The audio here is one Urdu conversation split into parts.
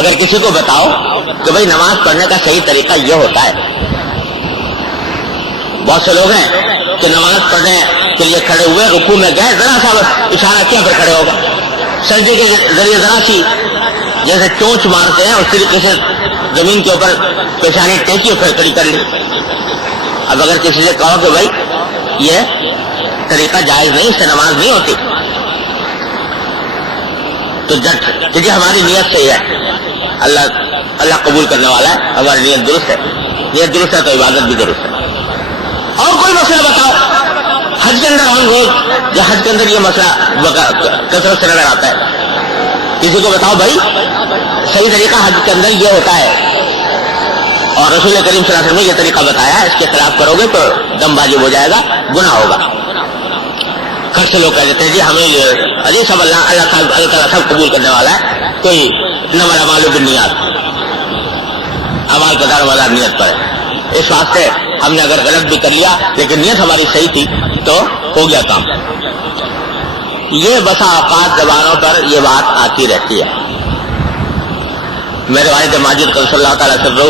اگر کسی کو بتاؤ کہ بھئی نماز پڑھنے کا صحیح طریقہ یہ ہوتا ہے، بہت سے لوگ ہیں کہ نماز پڑھنے کے لیے کھڑے ہوئے، رکوع میں گئے، ذرا سا بس اشارہ کیا پھر کھڑے ہوگا، سجدے کے ذریعے ذرا سی جیسے چونچ مارتے ہیں اس طریقے سے زمین کے اوپر پیشانی ٹیکی پھر کھڑی کر لی۔ اب اگر کسی سے کہو کہ بھائی یہ طریقہ جائز نہیں، اس سے نماز نہیں ہوتی، تو جٹ کیونکہ ہماری نیت صحیح ہے، اللہ قبول کرنے والا ہے، ہماری نیت درست ہے، نیت درست ہے تو عبادت بھی درست ہے۔ اور کوئی مسئلہ بتاؤ، حج کے اندر ہم روز یا حج کے اندر یہ مسئلہ کثرت سے نظر آتا ہے، کسی کو بتاؤ بھائی صحیح طریقہ حج کے اندر یہ ہوتا ہے اور رسول کریم صلی اللہ علیہ وسلم نے یہ طریقہ بتایا ہے، اس کے خلاف کرو گے تو دم واجب ہو جائے گا، گناہ ہوگا۔ خر سے لوگ کہہ دیتے ہیں جی ہمیں عجیب سب اللہ تعالیٰ سب قبول کرنے والا ہے، کوئی انما الاعمال بالنیات، اعمال کا دار مدار نیت پر ہے، اس واسطے ہم نے اگر غلط بھی کر لیا لیکن نیت ہماری صحیح تھی تو ہو گیا کام۔ یہ بسا اوقات زبانوں پر یہ بات آتی رہتی ہے۔ میرے والد ماجد قدس اللہ تعالیٰ سرہ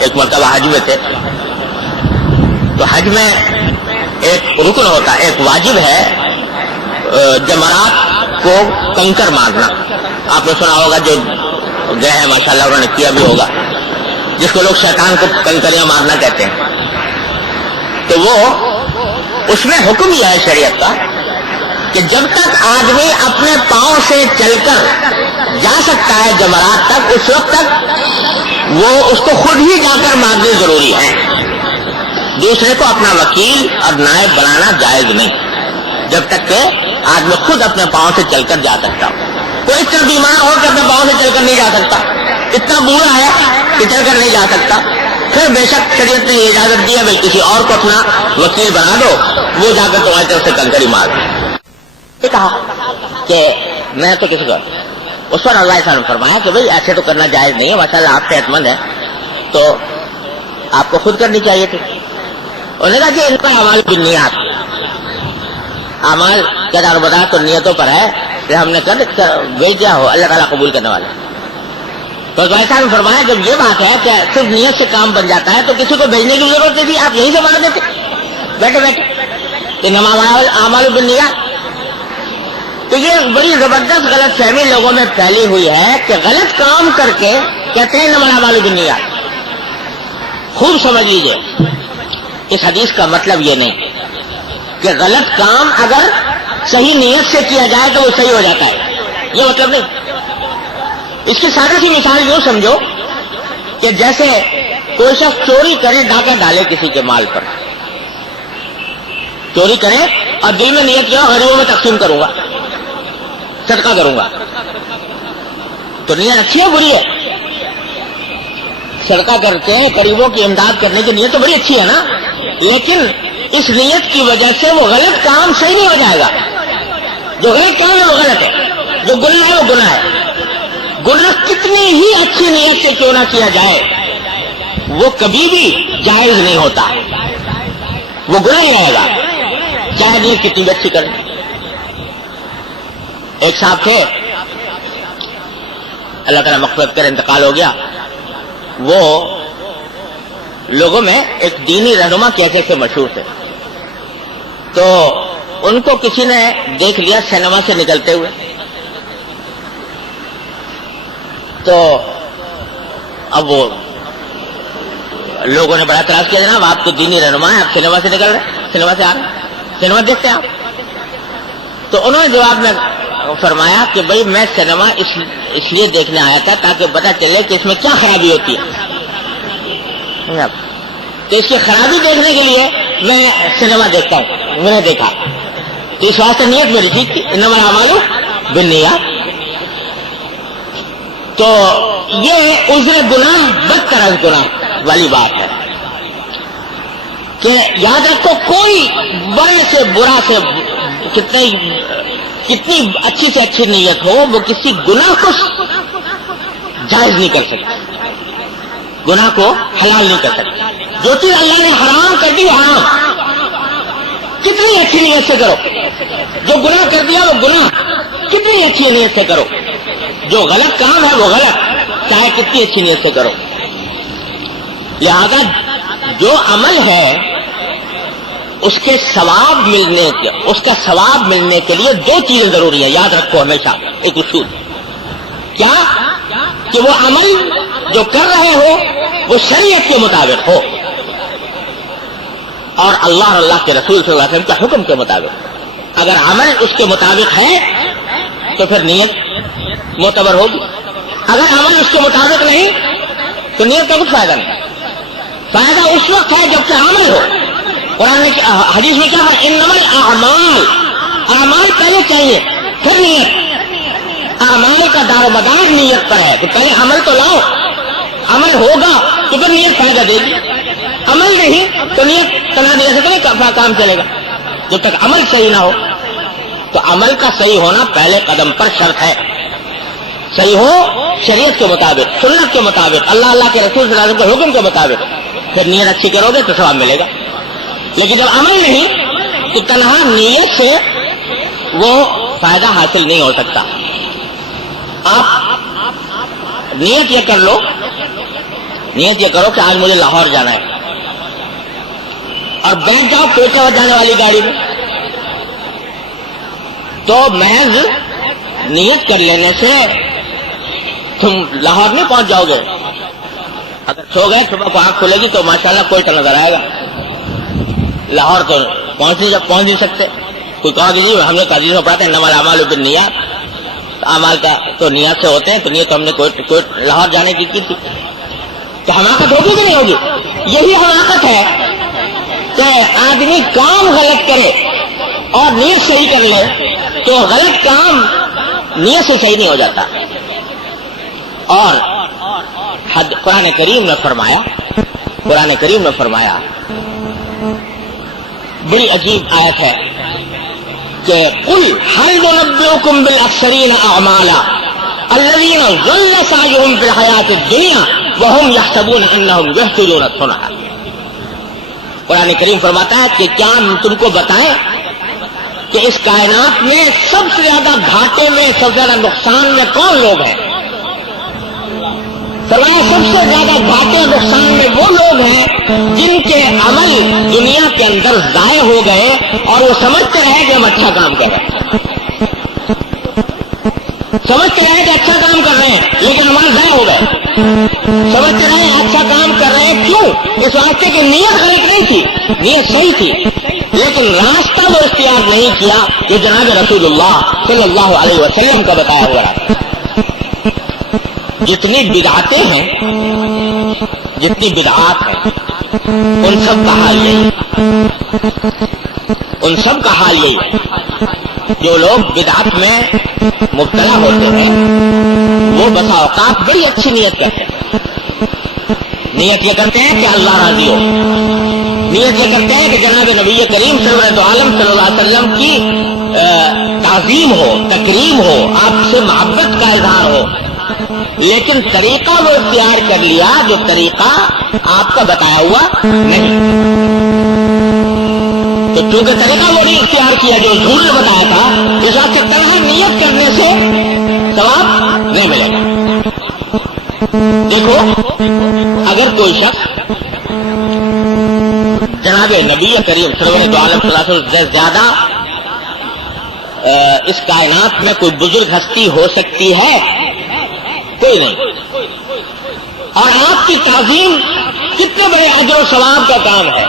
ایک مرتبہ حج میں تھے، تو حج میں ایک رکن ہوتا ہے، ایک واجب ہے جمرات کو کنکر مارنا، آپ نے سنا ہوگا، جو گئے ہیں ماشاءاللہ انہوں نے کیا بھی ہوگا، جس کو لوگ شیطان کو کنکریاں مارنا کہتے ہیں۔ تو وہ اس میں حکم یہ ہے شریعت کا کہ جب تک آدمی اپنے پاؤں سے چل کر جا سکتا ہے جمرات تک، اس وقت تک وہ اس کو خود ہی جا کر مارنے ضروری ہے، دوسرے کو اپنا وکیل اور نائب بنانا جائز نہیں، جب تک کہ آدمی خود اپنے پاؤں سے چل کر جا سکتا ہو۔ کوئی اتنا بیمار ہو کہ اپنے پاؤں سے چل کر نہیں جا سکتا، اتنا بوڑھا ہے کہ چل کر نہیں جا سکتا، پھر بے شک شریعت نے اجازت دی ہے بھائی کسی اور کو اپنا وکیل بنا دو، وہ جا کر تمہاری طرف سے کنکری مار دو۔ کہا کہ میں تو کسی کو اس پر اللہ نے فرمایا کہ بھائی ایسے تو کرنا جائز نہیں ہے، ماشاءاللہ آپ صحت مند ہیں تو آپ کو خود کرنی چاہیے تھی۔ انہوں نے کہا کہ ان کا اعمال بالنیات، اعمال کا دار مدار تو نیتوں پر ہے کہ ہم نے بھیج دیا ہو، اللہ تعالیٰ قبول کرنے والا۔ تو بھائی صاحب نے فرمایا جب یہ بات ہے کہ صرف نیت سے کام بن جاتا ہے تو کسی کو بھیجنے کی ضرورت نہیں تھی، آپ یہیں سے بنا دیتے بیٹھے بیٹھے، انما الاعمال بالنیات۔ تو یہ بڑی زبردست غلط فہمی لوگوں میں پھیلی ہوئی ہے کہ غلط کام کر کے کہتے ہیں انما الاعمال بالنیات۔ خوب سمجھ لیجیے، اس حدیث کا مطلب یہ نہیں کہ غلط کام اگر صحیح نیت سے کیا جائے تو وہ صحیح ہو جاتا ہے، یہ مطلب نہیں۔ اس کی سادہ سی مثال یوں سمجھو کہ جیسے کوئی شخص چوری کرے، ڈاکہ ڈالے کسی کے مال پر، چوری کرے اور دل میں نیت کیا غریبوں میں تقسیم کروں گا، صدقہ کروں گا، تو نیت اچھی ہے بری ہے؟ صدقہ کرتے ہیں، غریبوں کی امداد کرنے کی نیت تو بڑی اچھی ہے نا، لیکن اس نیت کی وجہ سے وہ غلط کام صحیح نہیں ہو جائے گا۔ جو غلط کام ہے وہ غلط ہے، جو گناہ ہے وہ گناہ ہے۔ گناہ کتنی ہی اچھی نیت سے کیوں نہ کیا جائے وہ کبھی بھی جائز نہیں ہوتا، وہ گناہ ہی رہے گا چاہے نیت کتنی بھی اچھی کرے۔ ایک صاحب تھے، اللہ تعالیٰ مغفرت کر انتقال ہو گیا، وہ لوگوں میں ایک دینی رہنما کیسے سے مشہور تھے، تو ان کو کسی نے دیکھ لیا سینما سے نکلتے ہوئے، تو اب وہ لوگوں نے بڑا اعتراض کیا، جناب آپ تو دینی رہنما ہیں، آپ سینما سے نکل رہے ہیں، سینما سے آ رہے ہیں، سینما دیکھتے ہیں آپ؟ تو انہوں نے جواب میں فرمایا کہ بھائی میں سینما اس لیے دیکھنے آیا تھا تاکہ پتہ چلے کہ اس میں کیا خرابی ہوتی ہے، تو اس کی خرابی دیکھنے کے لیے میں سینما دیکھتا ہوں، میں نے دیکھا تو اس واسطے نیت میری ٹھیک تھی، انما الاعمال بالنیات۔ تو یہ عذر گناہ بدتر از گناہ والی بات ہے کہ یاد رکھو کوئی بڑے سے برا سے کتنی اچھی سے اچھی نیت ہو، وہ کسی گناہ کو جائز نہیں کر سکتی، گناہ کو حلال نہیں کر سکتی۔ جو چیز اللہ نے حرام کر دی حرام، کتنی اچھی نیت سے کرو، جو گناہ کر دیا وہ گناہ کتنی اچھی نیت سے کرو، جو غلط کام ہے وہ غلط چاہے کتنی اچھی نیت سے کرو. لہذا جو عمل ہے اس کے ثواب ملنے کے اس کا ثواب ملنے کے لیے دو چیزیں ضروری ہیں. یاد رکھو ہمیشہ ایک اصول. کیا؟ کہ وہ عمل جو کر رہے ہو وہ شریعت کے مطابق ہو اور اللہ اور اللہ کے رسول صلی اللہ علیہ وسلم کے حکم کے مطابق. اگر عمل اس کے مطابق ہے تو پھر نیت معتبر ہوگی. اگر عمل اس کے مطابق نہیں تو نیت کا کچھ فائدہ نہیں. فائدہ اس وقت ہے جب کہ عمل ہو. قرآن حدیث میں کیا ہے؟ انما الاعمال، اعمال پہلے چاہیے پھر نیت. اعمال کا دار و مدار نیت پر ہے. تو پہلے عمل تو لاؤ، عمل ہوگا تو پھر نیت فائدہ دے گی. عمل نہیں تو نیت تنا دے سکتے نہیں، کام چلے گا جب تک عمل صحیح نہ ہو. تو عمل کا صحیح ہونا پہلے قدم پر شرط ہے. صحیح ہو شریعت کے مطابق، سنت کے مطابق، اللہ کے رسول صلی اللہ علیہ وسلم کے حکم کے مطابق، پھر نیت اچھی کرو گے تو ثواب ملے گا. لیکن جب عمل نہیں تو تنہا نیت سے وہ فائدہ حاصل نہیں ہو سکتا. آپ نیت یہ کر لو، نیت یہ کرو کہ آج مجھے لاہور جانا ہے اور بیٹھ جاؤ کوئٹہ جانے والی گاڑی میں. تو محض نیت کر لینے سے تم لاہور نہیں پہنچ جاؤ گے. اگر سو گئے صبح کو آنکھ کھلے گی تو ماشاءاللہ کوئٹہ نظر آئے گا. لاہور تو پہنچ نہیں سکتے. کوئی کہا کہ جی ہم نے حدیث میں پڑھا ہے انما الاعمال بالنیات، اعمال کا تو نیت سے ہوتے ہیں. تو نیت تو ہم نے لاہور جانے کی تھی. تو حماقت ہوگی کہ نہیں ہوگی؟ یہی حماقت ہے کہ آدمی کام غلط کرے اور نیت صحیح کر لے تو غلط کام نیت سے صحیح نہیں ہو جاتا. اور قرآن کریم نے فرمایا بڑی عجیب آیت ہے کہ قل هل ننبئكم بالاخسرین اعمالا الذین ضل سعیهم فی الحیاۃ الدنیا وهم یحسبون انهم یحسنون صنعا. قرآن کریم فرماتا ہے کہ کیا ہم تم کو بتائیں کہ اس کائنات میں سب سے زیادہ گھاٹے میں، سب سے زیادہ نقصان میں کون لوگ ہیں؟ فرمایا سب سے زیادہ گھاٹے اور نقصان میں وہ لوگ ہیں جن کے عمل دنیا کے اندر ضائع ہو گئے اور وہ سمجھتے رہے کہ ہم اچھا کام کر رہے ہیں، سمجھتے رہے کہ اچھا کام کر رہے ہیں لیکن عمل ضائع ہو گئے. سمجھتے رہے اچھا کام کر رہے ہیں، کیوں؟ اس واسطے کہ نیت غلط نہیں تھی، نیت صحیح تھی لیکن راستہ وہ اختیار نہیں کیا کہ جناب رسول اللہ صلی اللہ علیہ وسلم کا بتایا ہوا راستہ. جتنی بدعتیں ہیں، جتنی بدعات ہیں، ان سب کا حال یہی ہے. جو لوگ بدعت میں مبتلا ہوتے ہیں وہ بسا اوقات بڑی اچھی نیت کرتے ہیں. نیت یہ کرتے ہیں کہ اللہ راضی ہو، نیت یہ کرتے ہیں کہ جناب نبی کریم سرورت عالم صلی اللہ علیہ وسلم کی تعظیم ہو، تکریم ہو، آپ سے محبت کا اظہار ہو. لیکن طریقہ وہ اختیار کر لیا جو طریقہ آپ کا بتایا ہوا نہیں. تو چونکہ طریقہ وہ نہیں اختیار کیا جو حضور نے بتایا تھا، اس واسطے طرح نیت کرنے سے ثواب نہیں ملے گا. دیکھو اگر کوئی شخص جناب نبی کریم سرورت عالم صلی اللہ علیہ وسلم سے زیادہ اس کائنات میں کوئی بزرگ ہستی ہو سکتی ہے؟ کوئی نہیں. اور آپ کی تعظیم کتنے بڑے اجر و ثواب کا کام ہے،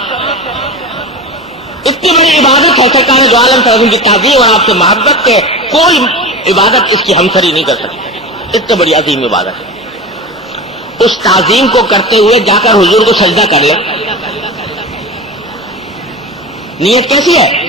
اتنی بڑی عبادت ہے سرکار دو عالم صلی اللہ علیہ وسلم کی تعظیم اور آپ سے محبت کے کوئی عبادت اس کی ہمسری نہیں کر سکتی. اتنی بڑی عظیم عبادت ہے. اس تعظیم کو کرتے ہوئے جا کر حضور کو سجدہ کر لے. نیت کیسی ہے؟